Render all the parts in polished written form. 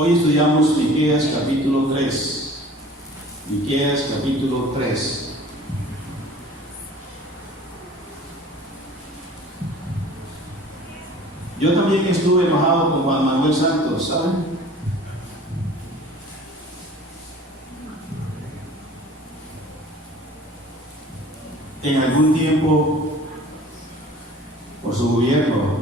Hoy estudiamos Miqueas capítulo 3. Miqueas capítulo 3. Yo también estuve enojado con Juan Manuel Santos, ¿saben? En algún tiempo por su gobierno,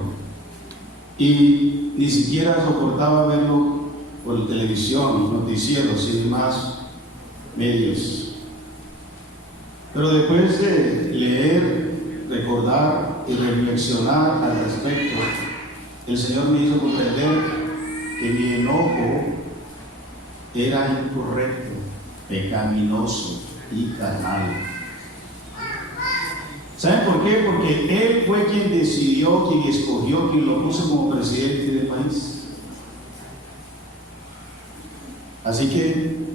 y ni siquiera soportaba verlo por televisión, noticieros y demás medios. Pero después de leer, recordar y reflexionar al respecto, el Señor me hizo comprender que mi enojo era incorrecto, pecaminoso y carnal. ¿Saben por qué? Porque Él fue quien decidió, quien escogió, quien lo puso como presidente del país. Así que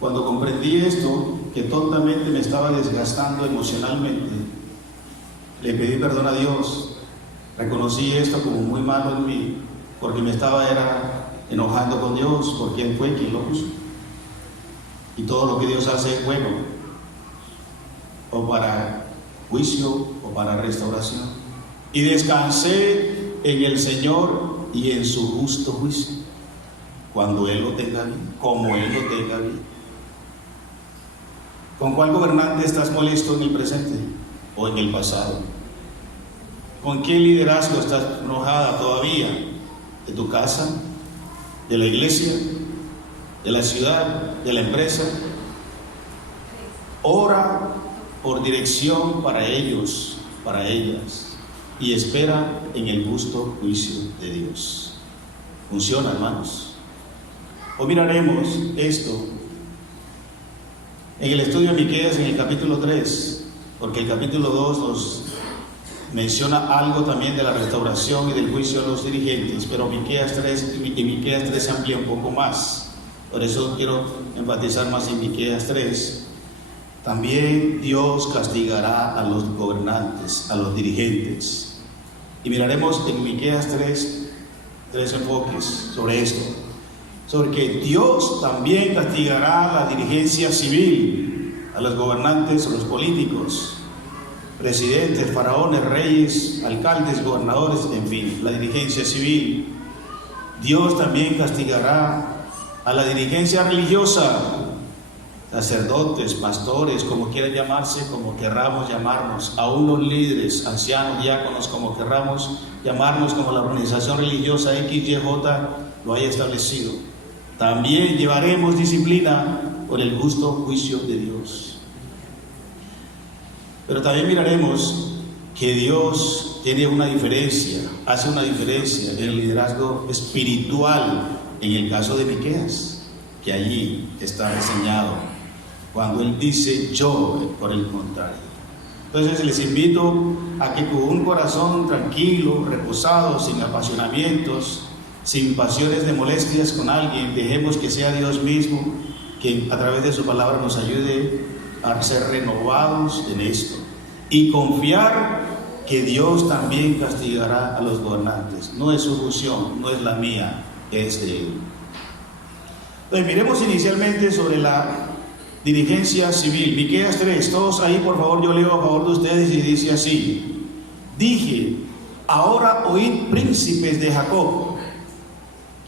cuando comprendí esto, que tontamente me estaba desgastando emocionalmente, le pedí perdón a Dios. Reconocí esto como muy malo en mí, porque me estaba enojando con Dios, porque Él fue quien lo puso. Y todo lo que Dios hace es bueno, o para juicio o para restauración. Y descansé en el Señor y en su justo juicio, cuando Él lo tenga bien, como Él lo tenga bien. ¿Con cuál gobernante estás molesto en el presente o en el pasado? ¿Con qué liderazgo estás enojada todavía? ¿De tu casa? ¿De la iglesia? ¿De la ciudad? ¿De la empresa? Ora por dirección para ellos, para ellas, y espera en el justo juicio de Dios. Funciona, hermanos. Hoy miraremos esto en el estudio de Miqueas en el capítulo 3, porque el capítulo 2 nos menciona algo también de la restauración y del juicio a los dirigentes, pero Miqueas 3 amplía un poco más. Por eso quiero enfatizar más en Miqueas 3. También Dios castigará a los gobernantes, a los dirigentes. Y miraremos en Miqueas 3 enfoques sobre esto. Sobre que Dios también castigará a la dirigencia civil, a los gobernantes, a los políticos, presidentes, faraones, reyes, alcaldes, gobernadores, en fin, la dirigencia civil. Dios también castigará a la dirigencia religiosa, sacerdotes, pastores, como quieran llamarse, como querramos llamarnos, aún los líderes, ancianos, diáconos, como querramos llamarnos, como la organización religiosa XYJ lo haya establecido. También llevaremos disciplina por el justo juicio de Dios. Pero también miraremos que Dios tiene una diferencia, hace una diferencia en el liderazgo espiritual en el caso de Miqueas, que allí está reseñado, cuando Él dice yo, por el contrario. Entonces les invito a que con un corazón tranquilo, reposado, sin apasionamientos, sin pasiones de molestias con alguien, dejemos que sea Dios mismo quien a través de su palabra nos ayude a ser renovados en esto y confiar que Dios también castigará a los gobernantes. No es su función, no es la mía, es de Él. Entonces miremos inicialmente sobre la dirigencia civil. Miqueas 3, todos ahí por favor, yo leo a favor de ustedes y dice así: dije, ahora oíd príncipes de Jacob.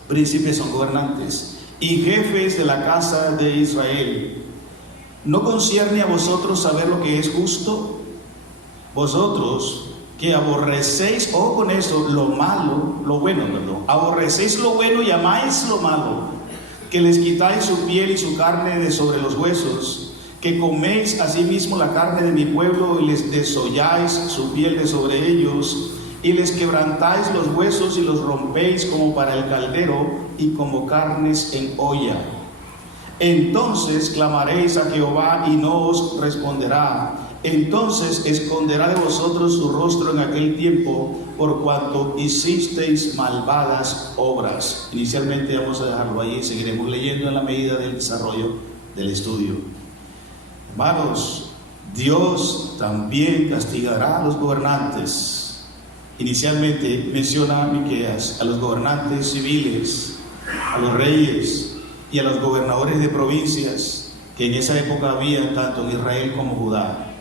Príncipes son gobernantes y jefes de la casa de Israel. ¿No concierne a vosotros saber lo que es justo? Vosotros que aborrecéis, o con eso, lo malo, lo bueno, perdón, aborrecéis lo bueno y amáis lo malo, que les quitáis su piel y su carne de sobre los huesos, que coméis asimismo la carne de mi pueblo y les desolláis su piel de sobre ellos, y les quebrantáis los huesos y los rompéis como para el caldero y como carnes en olla. Entonces clamaréis a Jehová y no os responderá. Entonces esconderá de vosotros su rostro en aquel tiempo, por cuanto hicisteis malvadas obras. Inicialmente vamos a dejarlo ahí, seguiremos leyendo en la medida del desarrollo del estudio. Hermanos, Dios también castigará a los gobernantes. Inicialmente menciona a Miqueas a los gobernantes civiles, a los reyes y a los gobernadores de provincias que en esa época había tanto en Israel como Judá.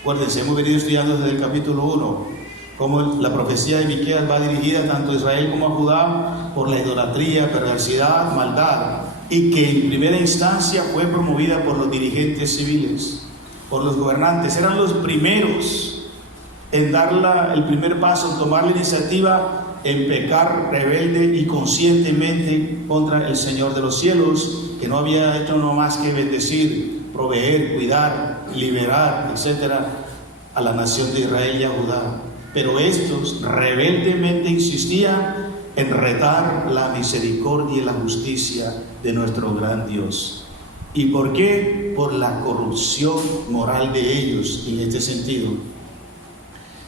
Acuérdense, hemos venido estudiando desde el capítulo 1 cómo la profecía de Miqueas va dirigida tanto a Israel como a Judá por la idolatría, perversidad, maldad, y que en primera instancia fue promovida por los dirigentes civiles, por los gobernantes. Eran los primeros en dar el primer paso, en tomar la iniciativa, en pecar rebelde y conscientemente contra el Señor de los cielos, que no había hecho no más que bendecir, proveer, cuidar, liberar, etcétera, a la nación de Israel y a Judá. Pero estos rebeldemente insistían en retar la misericordia y la justicia de nuestro gran Dios. ¿Y por qué? Por la corrupción moral de ellos en este sentido.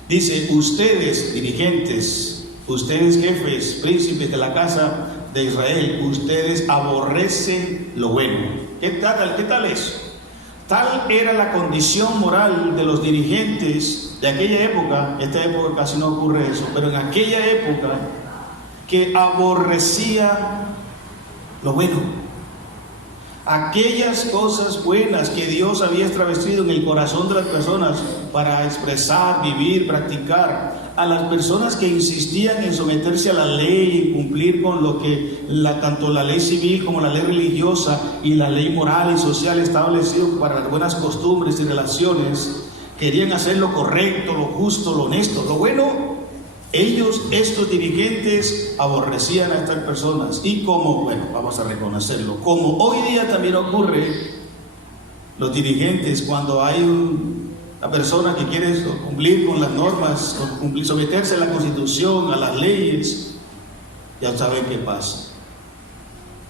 Dice, ustedes dirigentes, ustedes jefes, príncipes de la casa de Israel, ustedes aborrecen lo bueno. ¿Qué tal eso? Tal era la condición moral de los dirigentes de aquella época. Esta época casi no ocurre eso, pero en aquella época, que aborrecía lo bueno, aquellas cosas buenas que Dios había establecido en el corazón de las personas para expresar, vivir, practicar. A las personas que insistían en someterse a la ley, en cumplir con lo que tanto la ley civil como la ley religiosa y la ley moral y social establecido para las buenas costumbres y relaciones, querían hacer lo correcto, lo justo, lo honesto, lo bueno. Estos dirigentes aborrecían a estas personas, y vamos a reconocerlo, como hoy día también ocurre, los dirigentes, cuando hay una persona que quiere cumplir con las normas, someterse a la Constitución, a las leyes, ya saben qué pasa.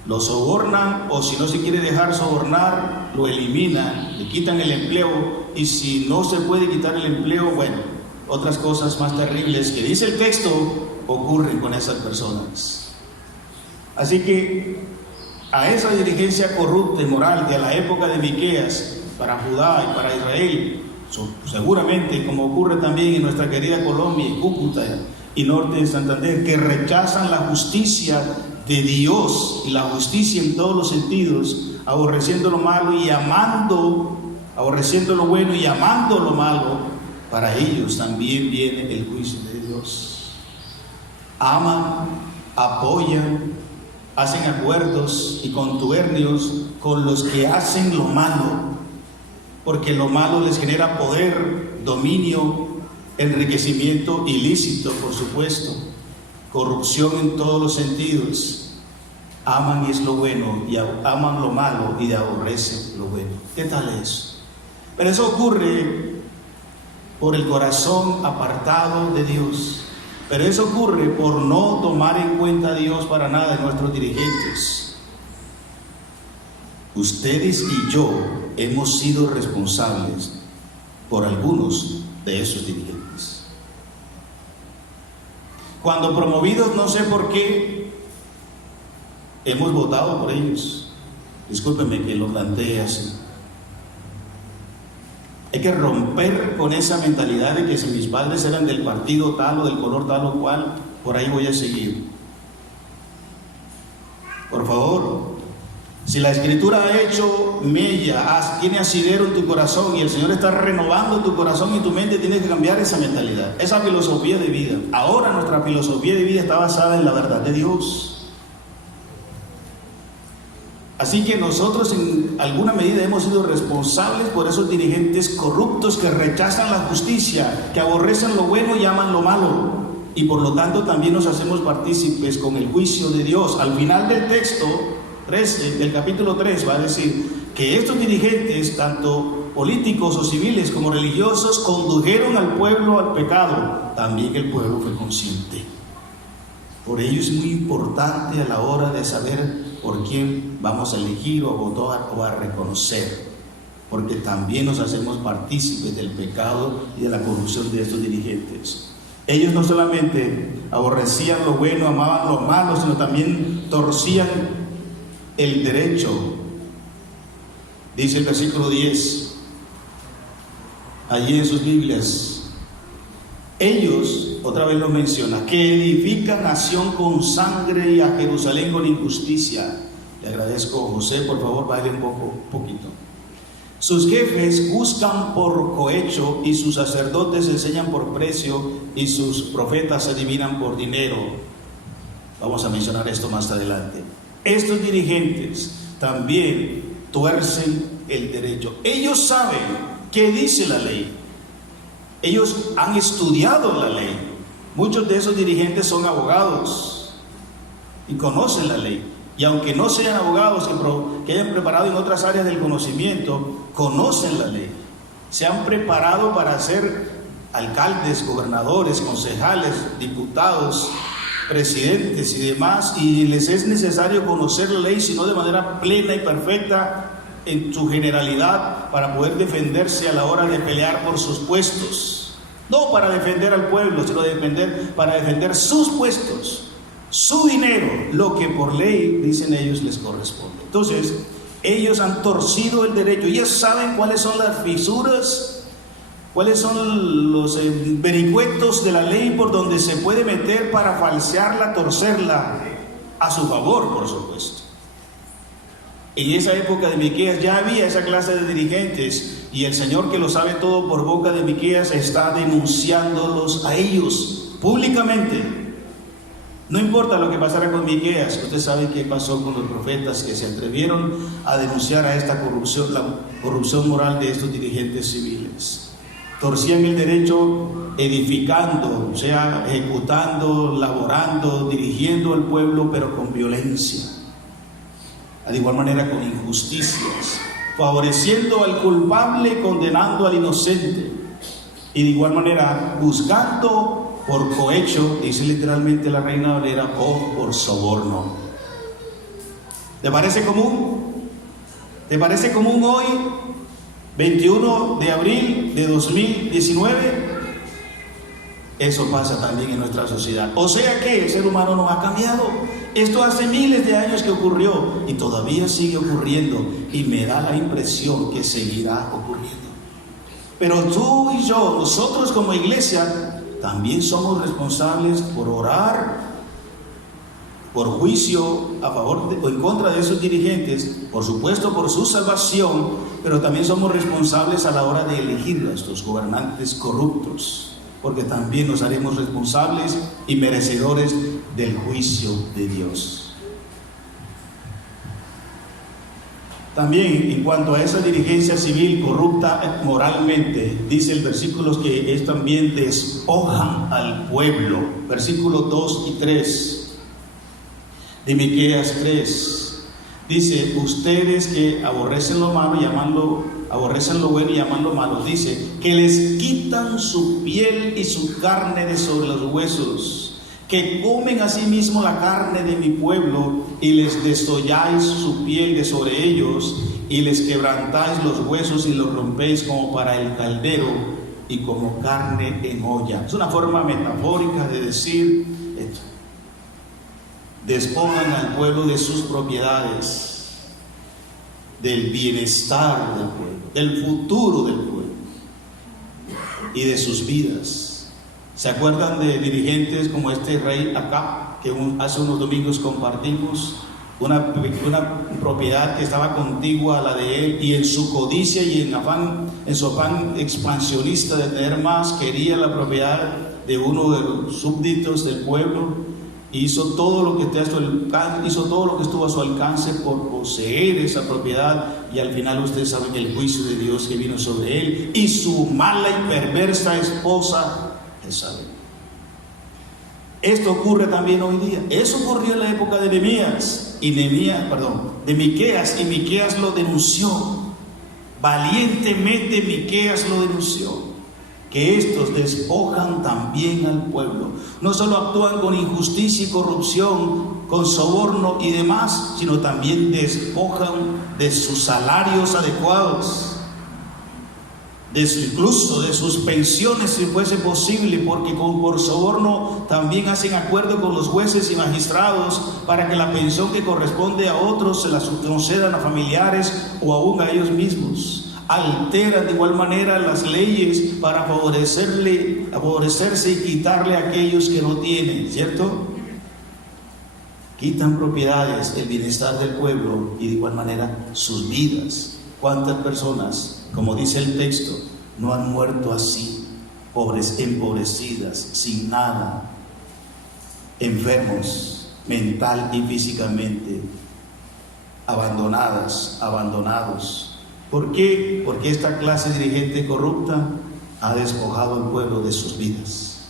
Lo sobornan, o si no se quiere dejar sobornar, lo eliminan, le quitan el empleo, y si no se puede quitar el empleo, otras cosas más terribles que dice el texto ocurren con esas personas. Así que a esa dirigencia corrupta y moral de la época de Miqueas para Judá y para Israel, seguramente como ocurre también en nuestra querida Colombia, y Cúcuta y norte de Santander, que rechazan la justicia de Dios y la justicia en todos los sentidos, aborreciendo lo malo y aborreciendo lo bueno y amando lo malo. Para ellos también viene el juicio de Dios. Aman, apoyan, hacen acuerdos y contubernios con los que hacen lo malo, porque lo malo les genera poder, dominio, enriquecimiento ilícito, por supuesto, corrupción en todos los sentidos. Aman y es lo bueno, y aman lo malo y aborrecen lo bueno. ¿Qué tal eso? Pero eso ocurre por el corazón apartado de Dios. Pero eso ocurre por no tomar en cuenta a Dios para nada en nuestros dirigentes. Ustedes y yo hemos sido responsables por algunos de esos dirigentes. Cuando promovidos, no sé por qué, hemos votado por ellos. Discúlpenme que lo plantee así. Hay que romper con esa mentalidad de que si mis padres eran del partido tal o del color tal o cual, por ahí voy a seguir. Por favor, si la Escritura ha hecho mella, tiene asidero en tu corazón y el Señor está renovando tu corazón y tu mente, tienes que cambiar esa mentalidad, esa filosofía de vida. Ahora nuestra filosofía de vida está basada en la verdad de Dios. Así que nosotros en alguna medida hemos sido responsables por esos dirigentes corruptos que rechazan la justicia, que aborrecen lo bueno y aman lo malo, y por lo tanto también nos hacemos partícipes con el juicio de Dios. Al final del texto 13, del capítulo 3, va a decir que estos dirigentes, tanto políticos o civiles como religiosos, condujeron al pueblo al pecado. También el pueblo fue consciente. Por ello es muy importante a la hora de saber por quién vamos a elegir o a votar o a reconocer, porque también nos hacemos partícipes del pecado y de la corrupción de estos dirigentes. Ellos no solamente aborrecían lo bueno, amaban lo malo, sino también torcían el derecho. Dice el versículo 10, allí en sus Biblias: Ellos, otra vez lo menciona, que edifican nación con sangre y a Jerusalén con injusticia. Le agradezco, José, por favor, baile un poquito. Sus jefes buscan por cohecho y sus sacerdotes enseñan por precio y sus profetas adivinan por dinero. Vamos a mencionar esto más adelante. Estos dirigentes también tuercen el derecho. Ellos saben qué dice la ley. Ellos han estudiado la ley. Muchos de esos dirigentes son abogados y conocen la ley. Y aunque no sean abogados que hayan preparado en otras áreas del conocimiento, conocen la ley. Se han preparado para ser alcaldes, gobernadores, concejales, diputados, presidentes y demás, y les es necesario conocer la ley, sino de manera plena y perfecta en su generalidad, para poder defenderse a la hora de pelear por sus puestos. No para defender al pueblo, sino para defender sus puestos, su dinero, lo que por ley, dicen ellos, les corresponde. Entonces, ellos han torcido el derecho. Ellos saben cuáles son las fisuras, cuáles son los vericuetos de la ley por donde se puede meter para falsearla, torcerla a su favor, por supuesto. En esa época de Miqueas ya había esa clase de dirigentes, y el Señor, que lo sabe todo, por boca de Miqueas está denunciándolos a ellos públicamente. No importa lo que pasara con Miqueas, usted sabe qué pasó con los profetas que se atrevieron a denunciar a esta corrupción, la corrupción moral de estos dirigentes civiles. Torcían el derecho edificando, o sea, ejecutando, laborando, dirigiendo al pueblo, pero con violencia. De igual manera con injusticias, favoreciendo al culpable, condenando al inocente. Y de igual manera buscando por cohecho, dice literalmente la Reina Valera, o por soborno. ¿Te parece común? ¿Te parece común hoy, 21 de abril de 2019? Eso pasa también en nuestra sociedad. O sea que el ser humano no ha cambiado. Esto hace miles de años que ocurrió y todavía sigue ocurriendo, y me da la impresión que seguirá ocurriendo. Pero tú y yo, nosotros como iglesia, también somos responsables por orar, por juicio a favor o en contra de esos dirigentes, por supuesto por su salvación, pero también somos responsables a la hora de elegir a estos gobernantes corruptos, porque también nos haremos responsables y merecedores del juicio de Dios. También en cuanto a esa dirigencia civil corrupta moralmente, dice el versículo que ellos también despojan al pueblo. Versículos 2 y 3 de Miqueas 3. Dice: ustedes que aborrecen lo malo, aborrecen lo bueno y llaman lo malo, dice que les quitan su piel y su carne de sobre los huesos, que comen asimismo la carne de mi pueblo y les desolláis su piel de sobre ellos y les quebrantáis los huesos y los rompéis como para el caldero y como carne en olla. Es una forma metafórica de decir esto. Despojan al pueblo de sus propiedades, del bienestar del pueblo, del futuro del pueblo y de sus vidas. ¿Se acuerdan de dirigentes como este rey Acab, que hace unos domingos compartimos? Una propiedad que estaba contigua a la de él, y en su codicia y en su afán expansionista de tener más, quería la propiedad de uno de los súbditos del pueblo, y hizo todo lo que estuvo a su alcance por poseer esa propiedad, y al final ustedes saben el juicio de Dios que vino sobre él y su mala y perversa esposa Jezabel. Esto ocurre también hoy día. Eso ocurrió en la época de Miqueas, y Miqueas lo denunció. Valientemente Miqueas lo denunció, que estos despojan también al pueblo. No solo actúan con injusticia y corrupción, con soborno y demás, sino también despojan de sus salarios adecuados, incluso de sus pensiones, si fuese posible, porque por soborno también hacen acuerdo con los jueces y magistrados para que la pensión que corresponde a otros se la concedan a familiares o aún a ellos mismos. alteran de igual manera las leyes para favorecerse y quitarle a aquellos que no tienen, ¿cierto? Quitan propiedades, el bienestar del pueblo y de igual manera sus vidas. ¿Cuántas personas, como dice el texto, no han muerto así, pobres, empobrecidas, sin nada, enfermos mental y físicamente, abandonados? ¿Por qué? Porque esta clase dirigente corrupta ha despojado al pueblo de sus vidas.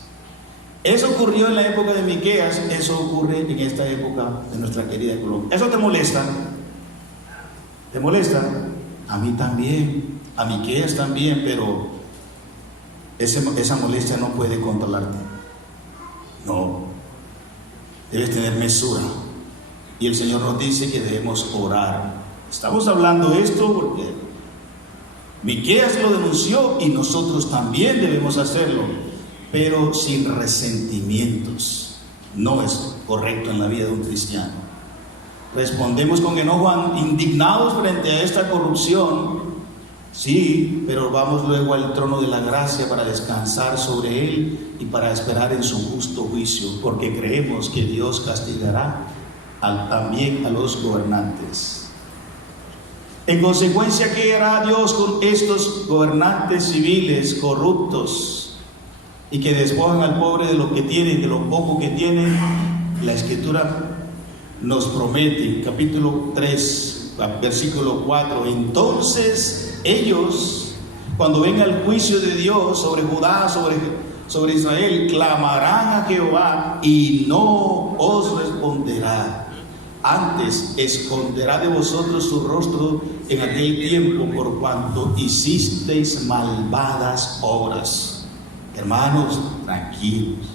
Eso ocurrió en la época de Miqueas, eso ocurre en esta época de nuestra querida Colombia. ¿Eso te molesta? ¿Te molesta? A mí también, a Miqueas también, pero esa molestia no puede controlarte. No, debes tener mesura. Y el Señor nos dice que debemos orar. Estamos hablando esto porque Miqueas lo denunció y nosotros también debemos hacerlo, pero sin resentimientos. No es correcto en la vida de un cristiano. Respondemos con enojo, indignados frente a esta corrupción, sí, pero vamos luego al trono de la gracia para descansar sobre él y para esperar en su justo juicio, porque creemos que Dios castigará también a los gobernantes. En consecuencia, ¿qué hará Dios con estos gobernantes civiles corruptos y que despojan al pobre de lo que tienen, de lo poco que tienen? La Escritura nos promete, capítulo 3, versículo 4, entonces ellos, cuando venga el juicio de Dios sobre Judá, sobre Israel, clamarán a Jehová y no os responderá. Antes esconderá de vosotros su rostro en aquel tiempo, por cuanto hicisteis malvadas obras. Hermanos, tranquilos,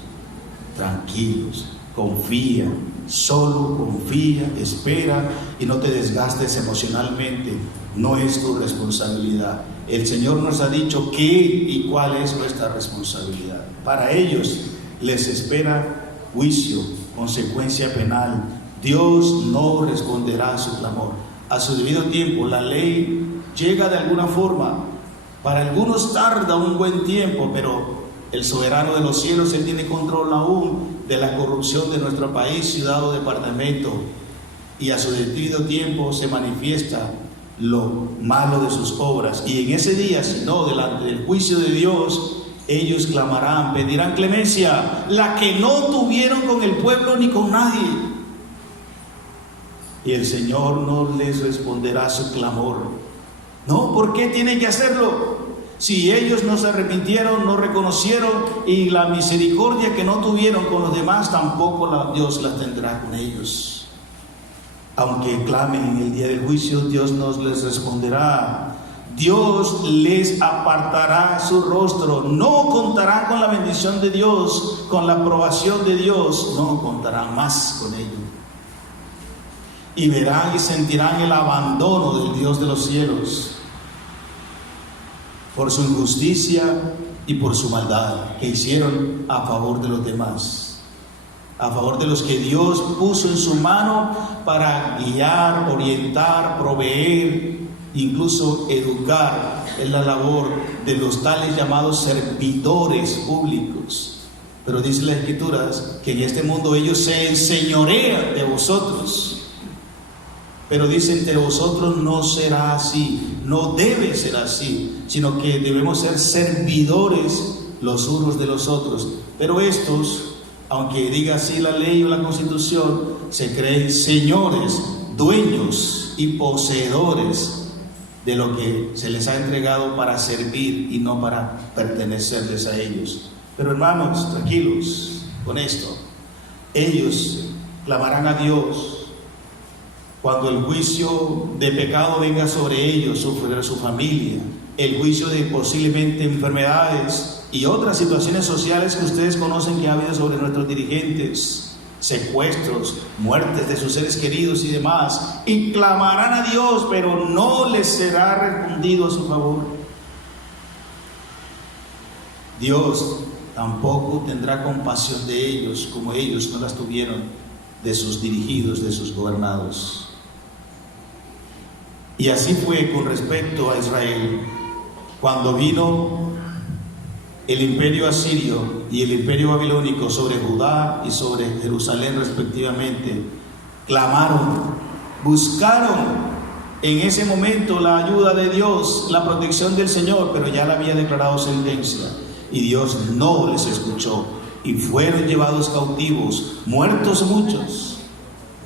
confía, solo confía, espera y no te desgastes emocionalmente. No es tu responsabilidad. El Señor nos ha dicho qué y cuál es nuestra responsabilidad. Para ellos les espera juicio, consecuencia penal. Dios no responderá a su clamor. A su debido tiempo, la ley llega de alguna forma. Para algunos tarda un buen tiempo, pero el soberano de los cielos, Él tiene control aún de la corrupción de nuestro país, ciudad o departamento. Y a su debido tiempo se manifiesta lo malo de sus obras. Y en ese día, si no, delante del juicio de Dios, ellos clamarán, pedirán clemencia, la que no tuvieron con el pueblo ni con nadie. Y el Señor no les responderá su clamor. No, ¿por qué tienen que hacerlo? Si ellos no se arrepintieron, no reconocieron, y la misericordia que no tuvieron con los demás, tampoco Dios la tendrá con ellos. Aunque clamen en el día del juicio, Dios no les responderá. Dios les apartará su rostro. No contarán con la bendición de Dios, con la aprobación de Dios. No contarán más con ello. Y verán y sentirán el abandono del Dios de los cielos por su injusticia y por su maldad que hicieron a favor de los demás, a favor de los que Dios puso en su mano para guiar, orientar, proveer, incluso educar. Es la labor de los tales llamados servidores públicos. Pero dice las Escrituras que en este mundo ellos se enseñorean de vosotros. Pero dice, entre vosotros no será así, no debe ser así, sino que debemos ser servidores los unos de los otros. Pero estos, aunque diga así la ley o la Constitución, se creen señores, dueños y poseedores de lo que se les ha entregado para servir y no para pertenecerles a ellos. Pero hermanos, tranquilos con esto. Ellos clamarán a Dios cuando el juicio de pecado venga sobre ellos, sobre su familia, el juicio de posiblemente enfermedades y otras situaciones sociales que ustedes conocen que ha habido sobre nuestros dirigentes, secuestros, muertes de sus seres queridos y demás, y clamarán a Dios, pero no les será respondido a su favor. Dios tampoco tendrá compasión de ellos como ellos no las tuvieron de sus dirigidos, de sus gobernados. Y así fue con respecto a Israel. cuando vino el imperio asirio y el imperio babilónico sobre Judá y sobre Jerusalén respectivamente, clamaron, buscaron en ese momento la ayuda de Dios, la protección del Señor, pero ya le había declarado sentencia y Dios no les escuchó y fueron llevados cautivos, muertos muchos,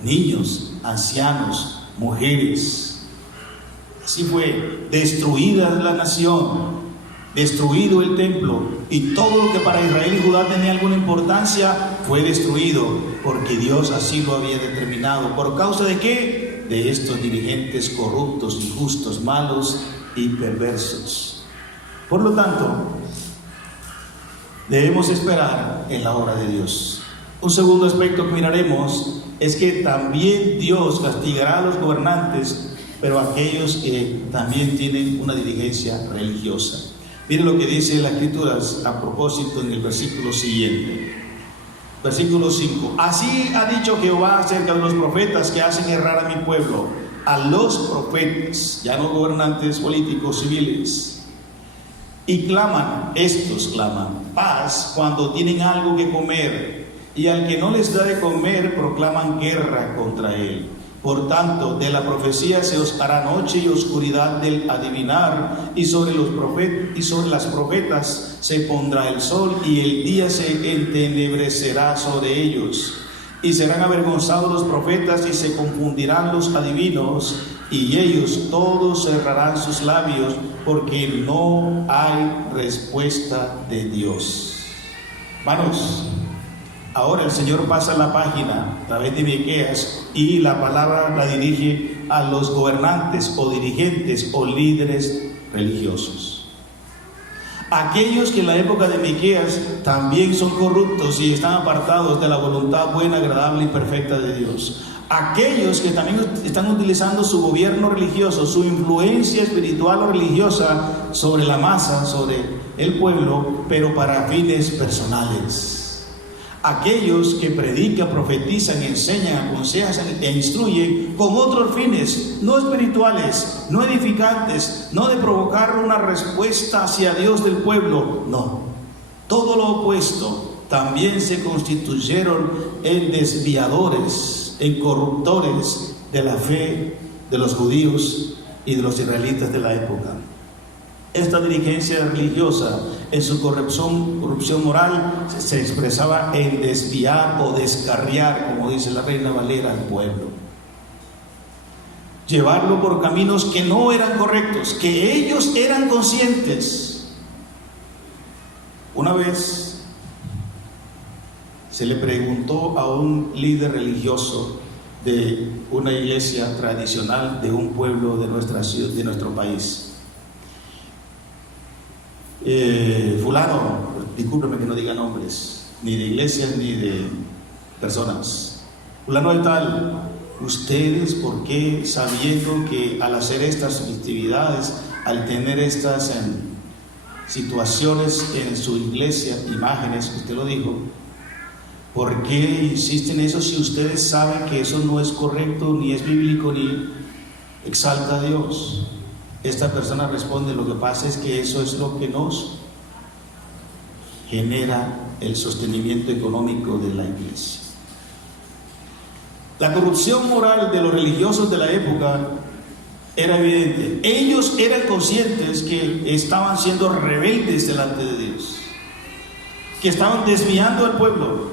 niños, ancianos, mujeres. Así fue destruida la nación, destruido el templo, y todo lo que para Israel y Judá tenía alguna importancia fue destruido, porque Dios así lo había determinado. ¿Por causa de qué? De estos dirigentes corruptos, injustos, malos y perversos. Por lo tanto, debemos esperar en la obra de Dios. Un segundo aspecto que miraremos es que también Dios castigará a los gobernantes, pero a aquellos que también tienen una dirigencia religiosa. Miren lo que dice las Escrituras a propósito en el versículo siguiente. Versículo 5. Así ha dicho Jehová acerca de los profetas que hacen errar a mi pueblo, a los profetas, ya no gobernantes políticos civiles. Y claman, estos claman paz cuando tienen algo que comer, y al que no les da de comer proclaman guerra contra él. Por tanto, de la profecía se os hará noche y oscuridad del adivinar, y sobre las profetas se pondrá el sol, y el día se entenebrecerá sobre ellos. Y serán avergonzados los profetas, y se confundirán los adivinos, y ellos todos cerrarán sus labios, porque no hay respuesta de Dios. Hermanos, ahora el Señor pasa la página a través de Miqueas y la palabra la dirige a los gobernantes o dirigentes o líderes religiosos. Aquellos que en la época de Miqueas también son corruptos y están apartados de la voluntad buena, agradable y perfecta de Dios. Aquellos que también están utilizando su gobierno religioso, su influencia espiritual o religiosa sobre la masa, sobre el pueblo, pero para fines personales. Aquellos que predican, profetizan, enseñan, aconsejan e instruyen con otros fines, no espirituales, no edificantes, no de provocar una respuesta hacia Dios del pueblo, no. Todo lo opuesto. También se constituyeron en desviadores, en corruptores de la fe de los judíos y de los israelitas de la época. Esta dirigencia religiosa, en su corrupción moral, se expresaba en desviar o descarriar, como dice la Reina Valera, al pueblo. Llevarlo por caminos que no eran correctos, que ellos eran conscientes. Una vez se le preguntó a un líder religioso de una iglesia tradicional de un pueblo de nuestra ciudad, de nuestro país. Fulano, discúlpeme que no diga nombres, ni de iglesias ni de personas. Fulano de tal, ustedes, ¿por qué, sabiendo que al hacer estas festividades, al tener estas situaciones en su iglesia, imágenes, usted lo dijo, ¿por qué insisten en eso si ustedes saben que eso no es correcto, ni es bíblico, ni exalta a Dios? Esta persona responde, lo que pasa es que eso es lo que nos genera el sostenimiento económico de la iglesia. La corrupción moral de los religiosos de la época era evidente. Ellos eran conscientes que estaban siendo rebeldes delante de Dios, que estaban desviando al pueblo.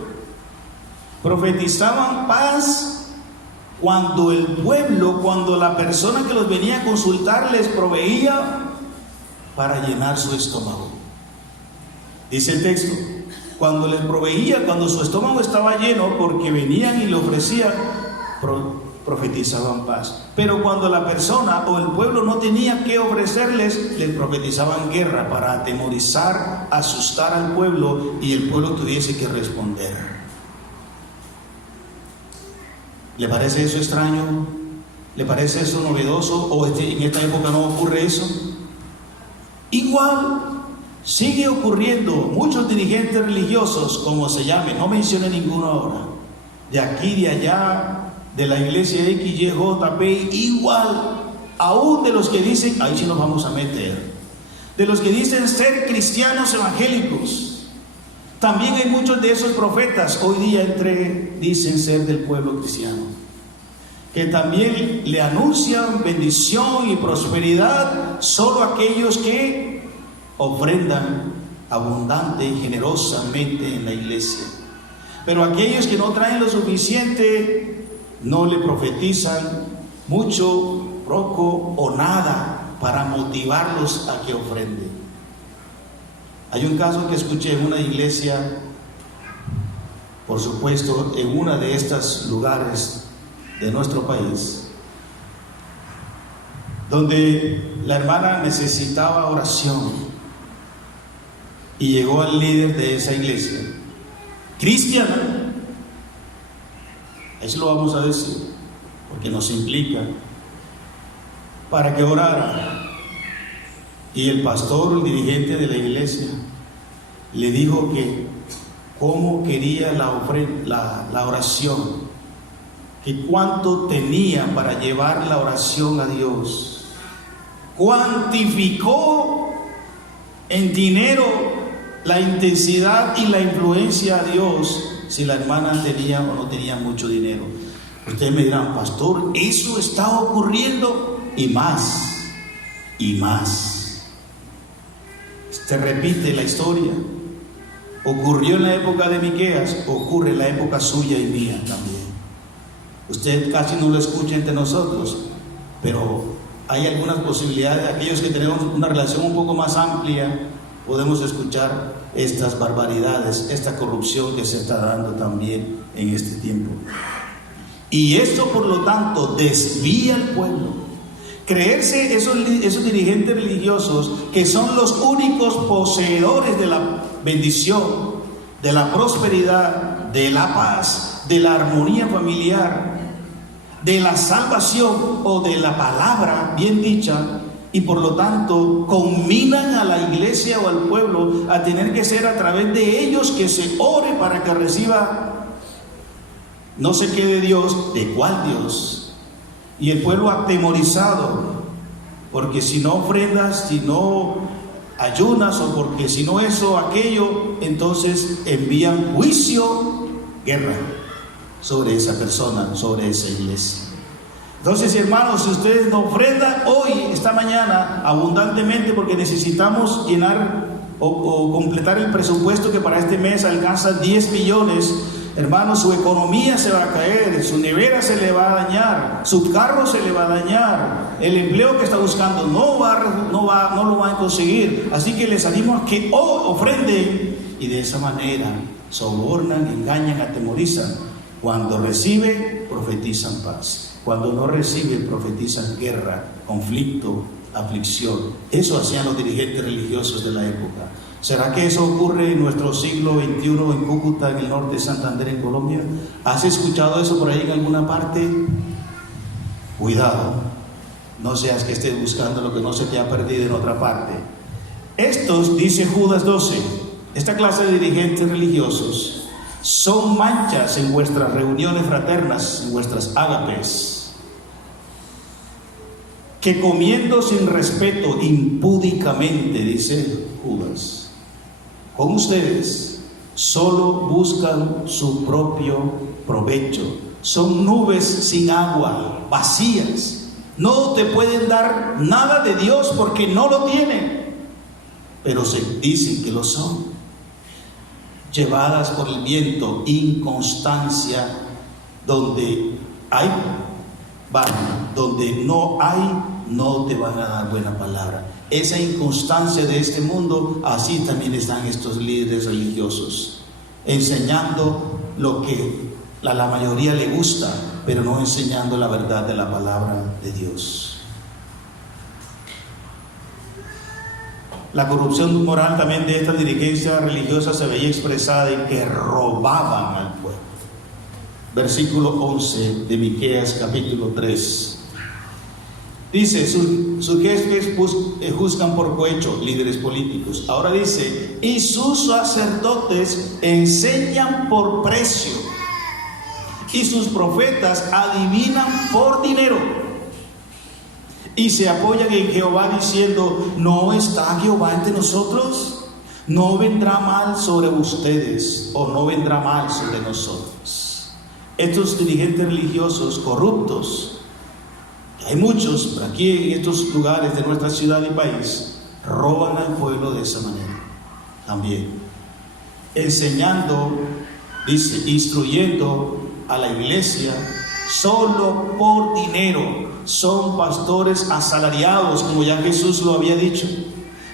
Profetizaban paz cuando el pueblo, cuando la persona que los venía a consultar les proveía para llenar su estómago. Dice el texto, cuando les proveía, cuando su estómago estaba lleno, porque venían y le ofrecían, profetizaban paz. Pero cuando la persona o el pueblo no tenía que ofrecerles, les profetizaban guerra para atemorizar, asustar al pueblo y el pueblo tuviese que responder. ¿Le parece eso extraño? ¿Le parece eso novedoso? ¿O en esta época no ocurre eso? Igual sigue ocurriendo. Muchos dirigentes religiosos, como se llame, no mencione ninguno ahora, de aquí, de allá, de la iglesia XYJP, igual, aún de los que dicen, ahí sí nos vamos a meter. de los que dicen ser cristianos evangélicos. También hay muchos de esos profetas hoy día dicen ser del pueblo cristiano, que también le anuncian bendición y prosperidad solo a aquellos que ofrendan abundante y generosamente en la iglesia. Pero aquellos que no traen lo suficiente, no le profetizan mucho, poco o nada para motivarlos a que ofrenden. Hay un caso que escuché en una iglesia, por supuesto, en uno de estos lugares de nuestro país, donde la hermana necesitaba oración y llegó al líder de esa iglesia, cristiana, eso lo vamos a decir porque nos implica, para que orara. Y el pastor, el dirigente de la iglesia, le dijo que cómo quería la oración, que cuánto tenía para llevar la oración a Dios. Cuantificó en dinero la intensidad y la influencia a Dios, si la hermana tenía o no tenía mucho dinero. Ustedes me dirán, pastor, eso está ocurriendo, y más, y más. Se repite la historia. Ocurrió en la época de Miqueas, ocurre en la época suya y mía también. Usted casi no lo escucha entre nosotros, pero hay algunas posibilidades. Aquellos que tenemos una relación un poco más amplia, podemos escuchar estas barbaridades, esta corrupción que se está dando también en este tiempo. Y esto, por lo tanto, desvía al pueblo. Creerse esos dirigentes religiosos que son los únicos poseedores de la bendición, de la prosperidad, de la paz, de la armonía familiar, de la salvación o de la palabra bien dicha, y por lo tanto combinan a la iglesia o al pueblo a tener que ser a través de ellos que se ore para que reciba no sé qué de Dios, ¿de cuál Dios? Y el pueblo atemorizado, porque si no ofrendas, si no ayunas, o porque si no eso o aquello, entonces envían juicio, guerra sobre esa persona, sobre esa iglesia. Entonces, hermanos, si ustedes no ofrendan hoy, esta mañana, abundantemente, porque necesitamos llenar o completar el presupuesto que para este mes alcanza 10 millones, hermanos, su economía se va a caer, su nevera se le va a dañar, su carro se le va a dañar, el empleo que está buscando no lo va a conseguir. Así que les animo a que ofrenden, y de esa manera sobornan, engañan, atemorizan. Cuando reciben, profetizan paz. Cuando no reciben, profetizan guerra, conflicto, aflicción. Eso hacían los dirigentes religiosos de la época. ¿Será que eso ocurre en nuestro siglo XXI en Cúcuta, en el norte de Santander, en Colombia? ¿Has escuchado eso por ahí en alguna parte? Cuidado, no seas que estés buscando lo que no se te ha perdido en otra parte. Estos, dice Judas 12, esta clase de dirigentes religiosos son manchas en vuestras reuniones fraternas, en vuestras ágapes, que comiendo sin respeto, impúdicamente, dice Judas, con ustedes solo buscan su propio provecho. Son nubes sin agua, vacías. No te pueden dar nada de Dios porque no lo tienen, pero se dicen que lo son. Llevadas por el viento, inconstancia, donde hay van, donde no hay, no te van a dar buena palabra. Esa inconstancia de este mundo, así también están estos líderes religiosos, enseñando lo que a la mayoría le gusta, pero no enseñando la verdad de la palabra de Dios. La corrupción moral también de esta dirigencia religiosa se veía expresada en que robaban al pueblo. Versículo 11 de Miqueas capítulo 3. Dice, sus jefes juzgan por cohecho, líderes políticos. Ahora dice, y sus sacerdotes enseñan por precio, y sus profetas adivinan por dinero. y se apoyan en Jehová diciendo: ¿no está Jehová entre nosotros? No vendrá mal sobre ustedes, o no vendrá mal sobre nosotros. Estos dirigentes religiosos corruptos, hay muchos, pero aquí en estos lugares de nuestra ciudad y país, roban al pueblo de esa manera también, enseñando, dice, instruyendo a la iglesia solo por dinero. Son pastores asalariados, como ya Jesús lo había dicho,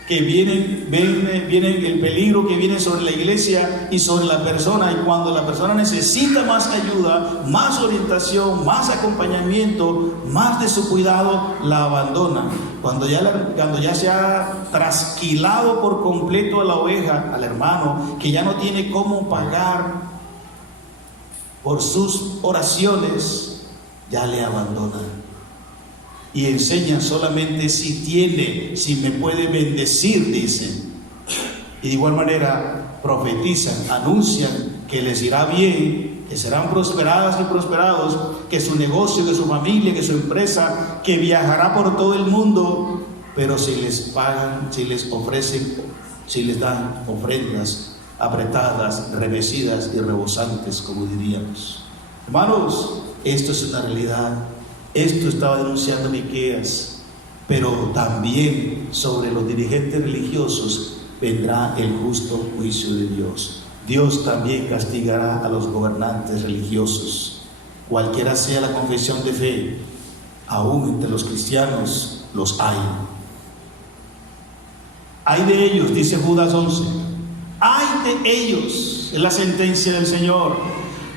que vienen el peligro que viene sobre la iglesia y sobre la persona, y cuando la persona necesita más ayuda, más orientación, más acompañamiento, más de su cuidado, la abandona. Cuando ya se ha trasquilado por completo a la oveja, al hermano, que ya no tiene cómo pagar por sus oraciones, ya le abandonan. Y enseñan solamente si me puede bendecir, dicen. Y de igual manera profetizan, anuncian que les irá bien, que serán prosperadas y prosperados, que su negocio, que su familia, que su empresa, que viajará por todo el mundo. Pero si les pagan, si les ofrecen, si les dan ofrendas apretadas, revestidas y rebosantes, como diríamos. Hermanos, esto es una realidad. Esto estaba denunciando Miqueas, pero también sobre los dirigentes religiosos vendrá el justo juicio de Dios. Dios también castigará a los gobernantes religiosos, cualquiera sea la confesión de fe. Aún entre los cristianos los hay. Hay de ellos, dice Judas 11, hay de ellos, es la sentencia del Señor,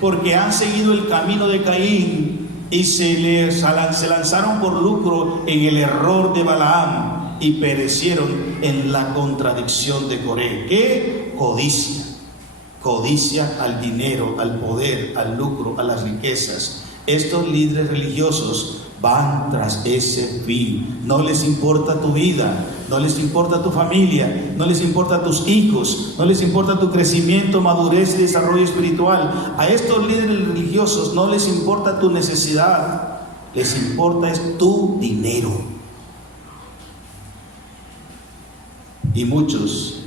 porque han seguido el camino de Caín y se lanzaron por lucro en el error de Balaam y perecieron en la contradicción de Coré. ¿Qué? Codicia. Codicia al dinero, al poder, al lucro, a las riquezas. Estos líderes religiosos van tras ese fin. No les importa tu vida, no les importa tu familia, no les importa tus hijos, no les importa tu crecimiento, madurez y desarrollo espiritual. A estos líderes religiosos no les importa tu necesidad, les importa es tu dinero. Y muchos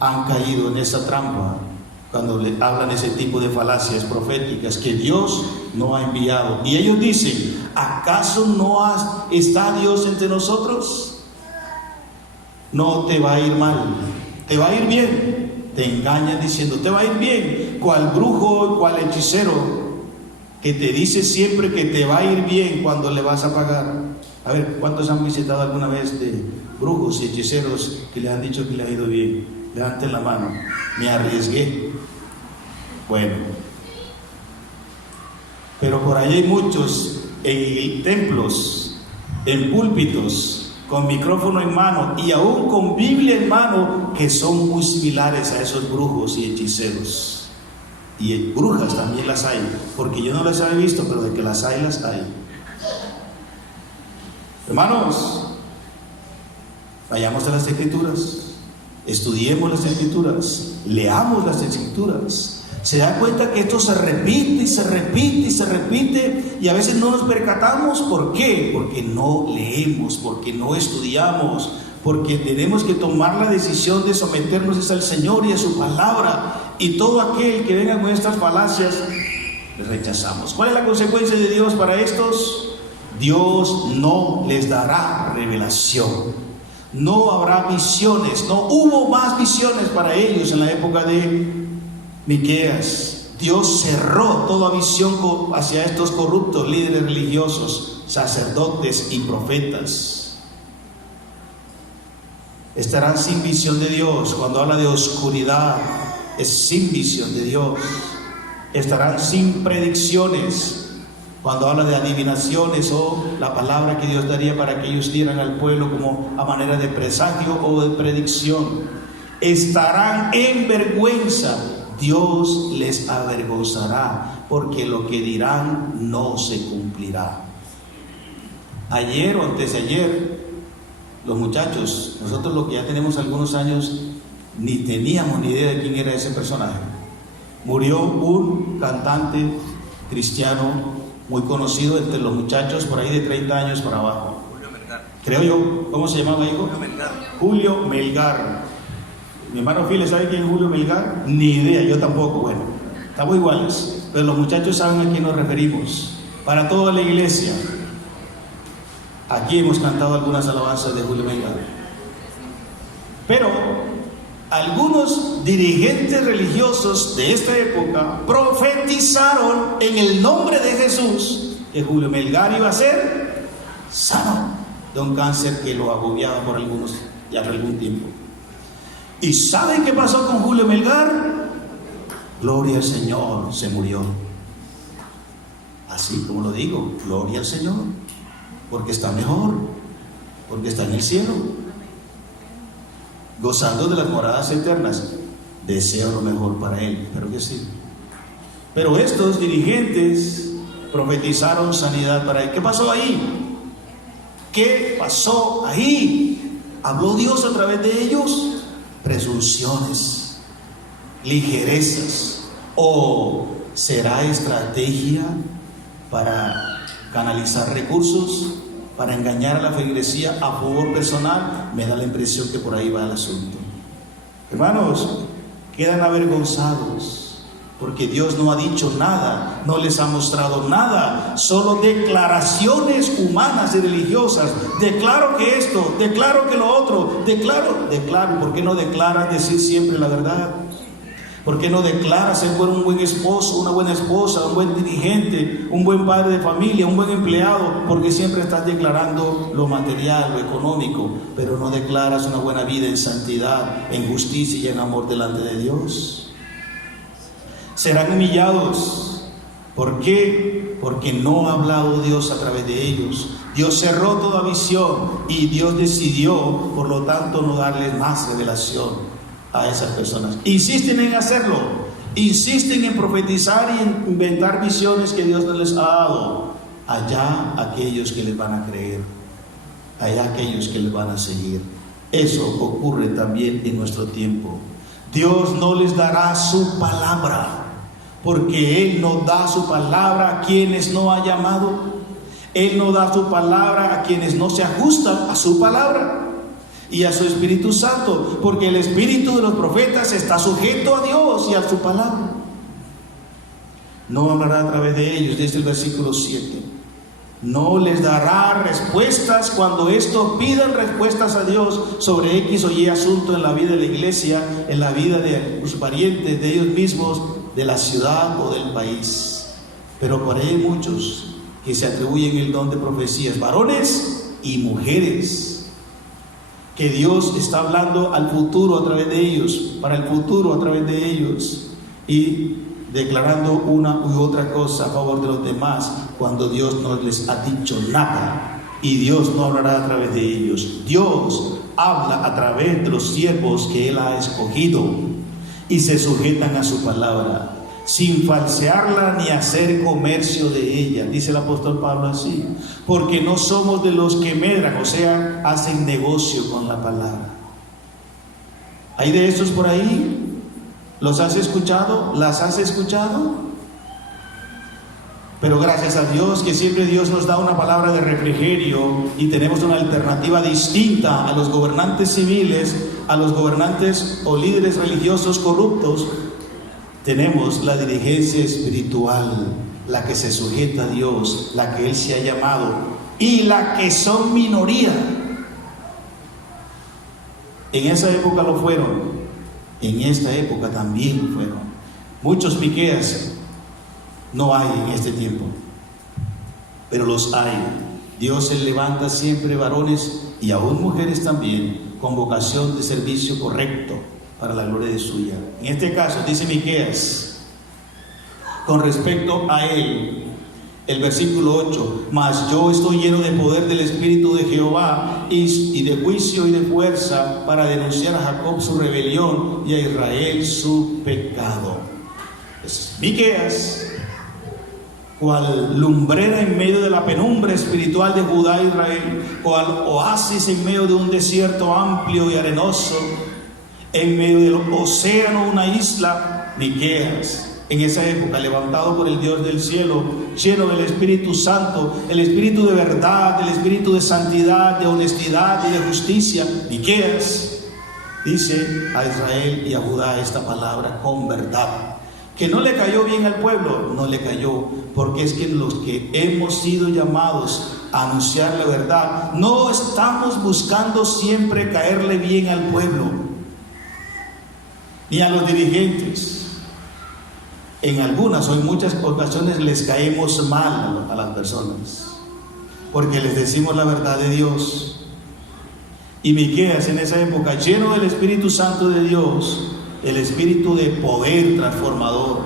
han caído en esa trampa cuando le hablan ese tipo de falacias proféticas que Dios no ha enviado. Y ellos dicen: ¿acaso no está Dios entre nosotros? No te va a ir mal, te va a ir bien. Te engañan diciendo: te va a ir bien. Cual brujo, cual hechicero que te dice siempre que te va a ir bien cuando le vas a pagar. A ver, ¿cuántos han visitado alguna vez de brujos y hechiceros que le han dicho que le ha ido bien? Levanten la mano. Me arriesgué. Bueno, pero por ahí hay muchos en templos, en púlpitos, con micrófono en mano y aún con Biblia en mano, que son muy similares a esos brujos y hechiceros. Y brujas también las hay, porque yo no las he visto, pero de que las hay, las hay. Hermanos, vayamos a las Escrituras, estudiemos las Escrituras, leamos las Escrituras. Se da cuenta que esto se repite y se repite y se repite, y a veces no nos percatamos. ¿Por qué? Porque no leemos, porque no estudiamos, porque tenemos que tomar la decisión de someternos al Señor y a su palabra, y todo aquel que venga con estas falacias les rechazamos. ¿Cuál es la consecuencia de Dios para estos? Dios no les dará revelación, no habrá visiones, no hubo más visiones para ellos en la época de Miqueas. Dios cerró toda visión hacia estos corruptos líderes religiosos, sacerdotes y profetas. Estarán sin visión de Dios. Cuando habla de oscuridad, es sin visión de Dios. Estarán sin predicciones. Cuando habla de adivinaciones o la palabra que Dios daría para que ellos dieran al pueblo como a manera de presagio o de predicción. Estarán en vergüenza. Dios les avergonzará, porque lo que dirán no se cumplirá. Ayer o antes de ayer, los muchachos, nosotros los que ya tenemos algunos años, ni teníamos ni idea de quién era ese personaje. Murió un cantante cristiano muy conocido entre los muchachos por ahí de 30 años para abajo. creo yo. ¿Cómo se llamaba, hijo? Julio Melgar. Mi hermano File, ¿sabe quién es Julio Melgar? Ni idea, yo tampoco. Bueno, estamos iguales, pero los muchachos saben a quién nos referimos. Para toda la iglesia, aquí hemos cantado algunas alabanzas de Julio Melgar. Pero algunos dirigentes religiosos de esta época profetizaron en el nombre de Jesús que Julio Melgar iba a ser sano de un cáncer que lo agobiaba por algún tiempo. ¿Y saben qué pasó con Julio Melgar? Gloria al Señor, se murió. Así como lo digo, gloria al Señor, porque está mejor, porque está en el cielo, gozando de las moradas eternas. Deseo lo mejor para él, espero que sí. Pero estos dirigentes profetizaron sanidad para él. ¿Qué pasó ahí? ¿Qué pasó ahí? ¿Habló Dios a través de ellos? Presunciones, ligerezas, o será estrategia para canalizar recursos, para engañar a la feligresía a favor personal. Me da la impresión que por ahí va el asunto. Hermanos, quedan avergonzados porque Dios no ha dicho nada, no les ha mostrado nada, solo declaraciones humanas y religiosas. Declaro que esto, declaro que lo otro, declaro. ¿Por qué no declaras decir siempre la verdad? ¿Por qué no declaras ser un buen esposo, una buena esposa, un buen dirigente, un buen padre de familia, un buen empleado? Porque siempre estás declarando lo material, lo económico, pero no declaras una buena vida en santidad, en justicia y en amor delante de Dios. Serán humillados. ¿Por qué? Porque no ha hablado Dios a través de ellos. Dios cerró toda visión y Dios decidió, por lo tanto, no darles más revelación a esas personas. Insisten en hacerlo, insisten en profetizar y en inventar visiones que Dios no les ha dado. Allá aquellos que les van a creer, allá aquellos que les van a seguir. Eso ocurre también en nuestro tiempo. Dios no les dará su palabra, porque Él no da su palabra a quienes no ha llamado. Él no da su palabra a quienes no se ajustan a su palabra y a su Espíritu Santo, porque el espíritu de los profetas está sujeto a Dios y a su palabra. No hablará a través de ellos, dice el versículo 7. No les dará respuestas cuando estos pidan respuestas a Dios sobre X o Y asunto en la vida de la iglesia, en la vida de sus parientes, de ellos mismos, de la ciudad o del país. Pero por ahí hay muchos que se atribuyen el don de profecías, varones y mujeres, que Dios está hablando al futuro a través de ellos, para el futuro a través de ellos, y declarando una u otra cosa a favor de los demás, cuando Dios no les ha dicho nada, y Dios no hablará a través de ellos. Dios habla a través de los siervos que Él ha escogido, y se sujetan a su palabra, sin falsearla ni hacer comercio de ella. Dice el apóstol Pablo así, porque no somos de los que medran, o sea, hacen negocio con la palabra. ¿Hay de estos por ahí? ¿Los has escuchado? ¿Las has escuchado? Pero gracias a Dios que siempre Dios nos da una palabra de refrigerio y tenemos una alternativa distinta a los gobernantes civiles, a los gobernantes o líderes religiosos corruptos. Tenemos la dirigencia espiritual, la que se sujeta a Dios, la que Él se ha llamado, y la que son minoría. En esa época lo fueron, en esta época también lo fueron. Muchos Miqueas no hay en este tiempo, pero los hay. Dios se levanta siempre varones y aún mujeres también, con vocación de servicio correcto para la gloria de suya. En este caso dice Miqueas con respecto a él, el versículo 8: mas yo estoy lleno de poder del Espíritu de Jehová y de juicio y de fuerza, para denunciar a Jacob su rebelión y a Israel su pecado. Es Miqueas, cual lumbrera en medio de la penumbra espiritual de Judá e Israel, cual oasis en medio de un desierto amplio y arenoso, en medio del océano una isla. Miqueas en esa época, levantado por el Dios del cielo, lleno del Espíritu Santo, el Espíritu de verdad, el Espíritu de santidad, de honestidad y de justicia. Miqueas dice a Israel y a Judá esta palabra con verdad. Que no le cayó bien al pueblo, no le cayó, porque es que los que hemos sido llamados a anunciar la verdad, no estamos buscando siempre caerle bien al pueblo, ni a los dirigentes. En algunas o en muchas ocasiones les caemos mal a las personas, porque les decimos la verdad de Dios. Y Miqueas en esa época, lleno del Espíritu Santo de Dios, el espíritu de poder transformador,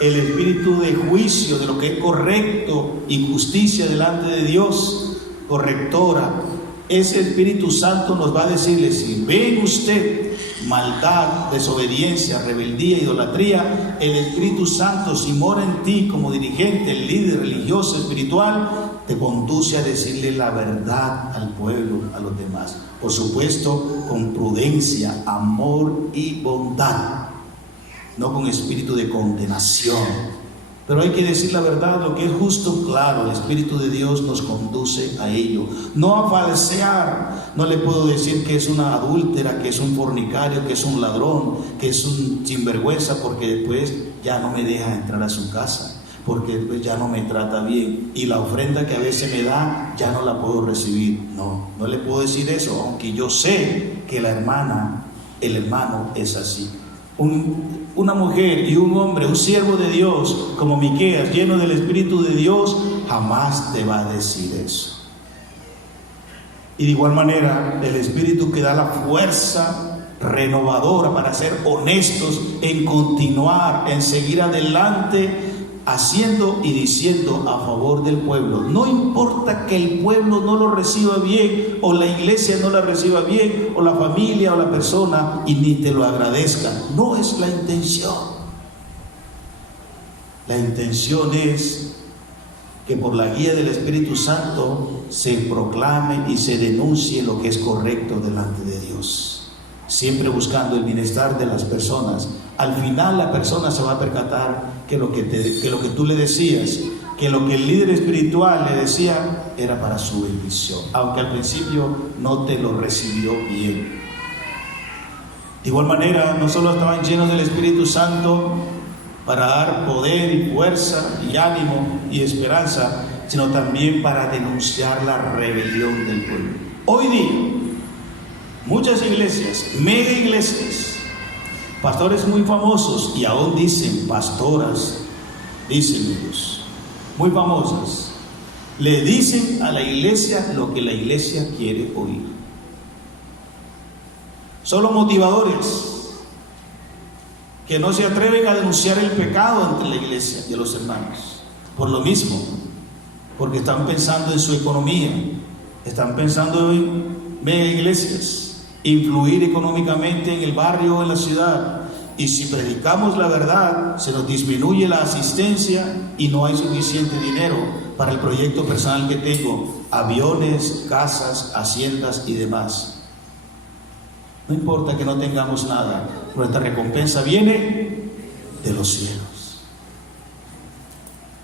el espíritu de juicio de lo que es correcto y justicia delante de Dios, correctora. Ese Espíritu Santo nos va a decirle: si ven usted maldad, desobediencia, rebeldía, idolatría, el Espíritu Santo, si mora en ti como dirigente, el líder religioso, espiritual, te conduce a decirle la verdad al pueblo, a los demás. Por supuesto, con prudencia, amor y bondad, no con espíritu de condenación. Pero hay que decir la verdad, lo que es justo, claro, el Espíritu de Dios nos conduce a ello. No a falsear. No le puedo decir que es una adúltera, que es un fornicario, que es un ladrón, que es un sinvergüenza, porque después ya no me deja entrar a su casa, porque después ya no me trata bien, y la ofrenda que a veces me da ya no la puedo recibir. No le puedo decir eso, aunque yo sé que la hermana, el hermano es así. Una mujer y un hombre, un siervo de Dios como Miqueas, lleno del Espíritu de Dios, jamás te va a decir eso. Y de igual manera, el Espíritu que da la fuerza renovadora para ser honestos en continuar, en seguir adelante, haciendo y diciendo a favor del pueblo. No importa que el pueblo no lo reciba bien, o la iglesia no la reciba bien, o la familia o la persona, y ni te lo agradezcan. No es la intención. La intención es que por la guía del Espíritu Santo se proclame y se denuncie lo que es correcto delante de Dios, siempre buscando el bienestar de las personas. Al final la persona se va a percatar que lo que tú le decías, que lo que el líder espiritual le decía era para su bendición, aunque al principio no te lo recibió bien. De igual manera, no solo estaban llenos del Espíritu Santo para dar poder y fuerza y ánimo y esperanza, sino también para denunciar la rebelión del pueblo. Hoy día, muchas iglesias, mega iglesias, pastores muy famosos, y aún dicen pastoras, dicen ellos, muy famosas, le dicen a la iglesia lo que la iglesia quiere oír. Solo motivadores que no se atreven a denunciar el pecado ante la iglesia y los hermanos. Por lo mismo, porque están pensando en su economía, están pensando en mega iglesias, influir económicamente en el barrio o en la ciudad. Y si predicamos la verdad, se nos disminuye la asistencia y no hay suficiente dinero para el proyecto personal que tengo: aviones, casas, haciendas y demás. No importa que no tengamos nada, nuestra recompensa viene de los cielos.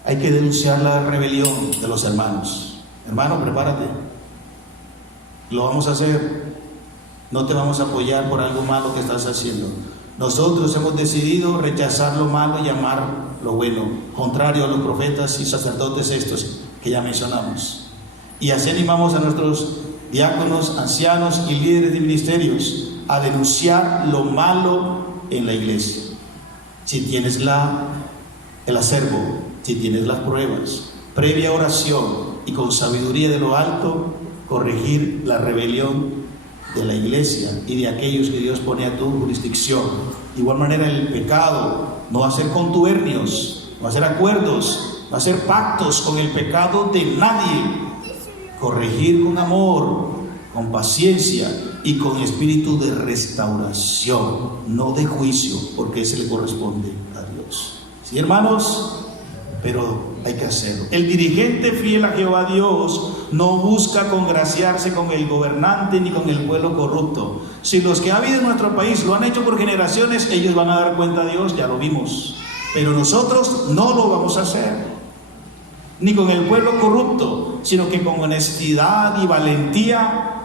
Hay que denunciar la rebelión de los hermanos. Hermano, prepárate, lo vamos a hacer. No te vamos a apoyar por algo malo que estás haciendo. Nosotros hemos decidido rechazar lo malo y amar lo bueno, contrario a los profetas y sacerdotes estos que ya mencionamos. Y así animamos a nuestros diáconos, ancianos y líderes de ministerios a denunciar lo malo en la iglesia. Si tienes el acervo, si tienes las pruebas, previa oración y con sabiduría de lo alto, corregir la rebelión de la iglesia y de aquellos que Dios pone a tu jurisdicción. De igual manera, el pecado, no hacer contubernios, no hacer acuerdos, no hacer pactos con el pecado de nadie. Corregir con amor, con paciencia y con espíritu de restauración, no de juicio, porque ese le corresponde a Dios. Sí, hermanos, pero hay que hacerlo. El dirigente fiel a Jehová Dios no busca congraciarse con el gobernante ni con el pueblo corrupto. Si los que ha habido en nuestro país lo han hecho por generaciones, ellos van a dar cuenta a Dios, ya lo vimos. Pero nosotros no lo vamos a hacer, ni con el pueblo corrupto, sino que con honestidad y valentía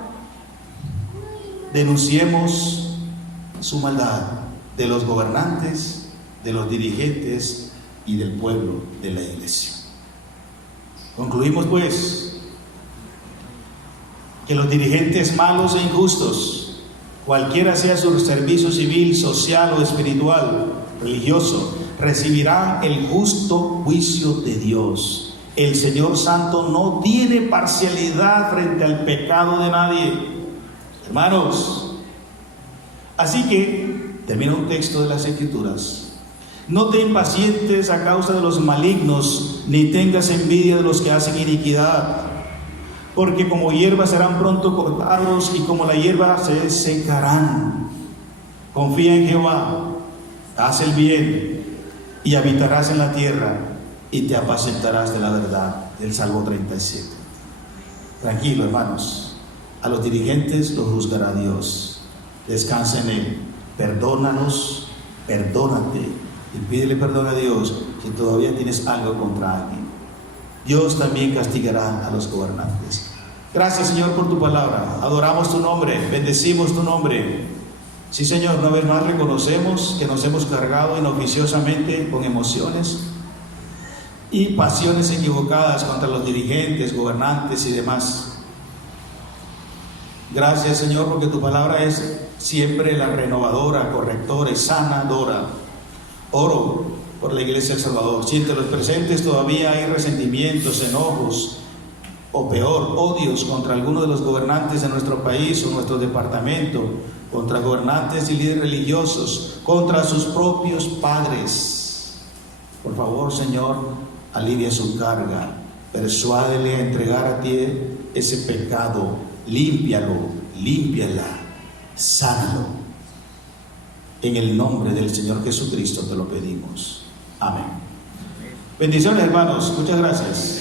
denunciemos su maldad de los gobernantes, de los dirigentes y del pueblo de la iglesia. Concluimos pues que los dirigentes malos e injustos, cualquiera sea su servicio civil, social o espiritual, religioso, recibirán el justo juicio de Dios. El Señor Santo no tiene parcialidad frente al pecado de nadie, hermanos. Así que termina un texto de las Escrituras: no te impacientes a causa de los malignos, ni tengas envidia de los que hacen iniquidad, porque como hierba serán pronto cortados y como la hierba se secarán. Confía en Jehová, haz el bien y habitarás en la tierra y te apacentarás de la verdad. El Salmo 37. Tranquilo, hermanos, a los dirigentes los juzgará Dios. Descansa en Él, perdónanos, perdónate y pídele perdón a Dios si todavía tienes algo contra alguien. Dios también castigará a los gobernantes. Gracias, Señor, por tu palabra. Adoramos tu nombre, bendecimos tu nombre. Sí, Señor, una vez más reconocemos que nos hemos cargado inoficiosamente con emociones y pasiones equivocadas contra los dirigentes, gobernantes y demás. Gracias, Señor, porque tu palabra es siempre la renovadora, correctora y sanadora. Oro por la Iglesia del Salvador. Si entre los presentes todavía hay resentimientos, enojos o peor, odios contra alguno de los gobernantes de nuestro país o nuestro departamento, contra gobernantes y líderes religiosos, contra sus propios padres, por favor, Señor, alivia su carga, persuádele a entregar a ti ese pecado, límpialo, límpiala, sánalo. En el nombre del Señor Jesucristo te lo pedimos. Amén. Bendiciones, hermanos. Muchas gracias.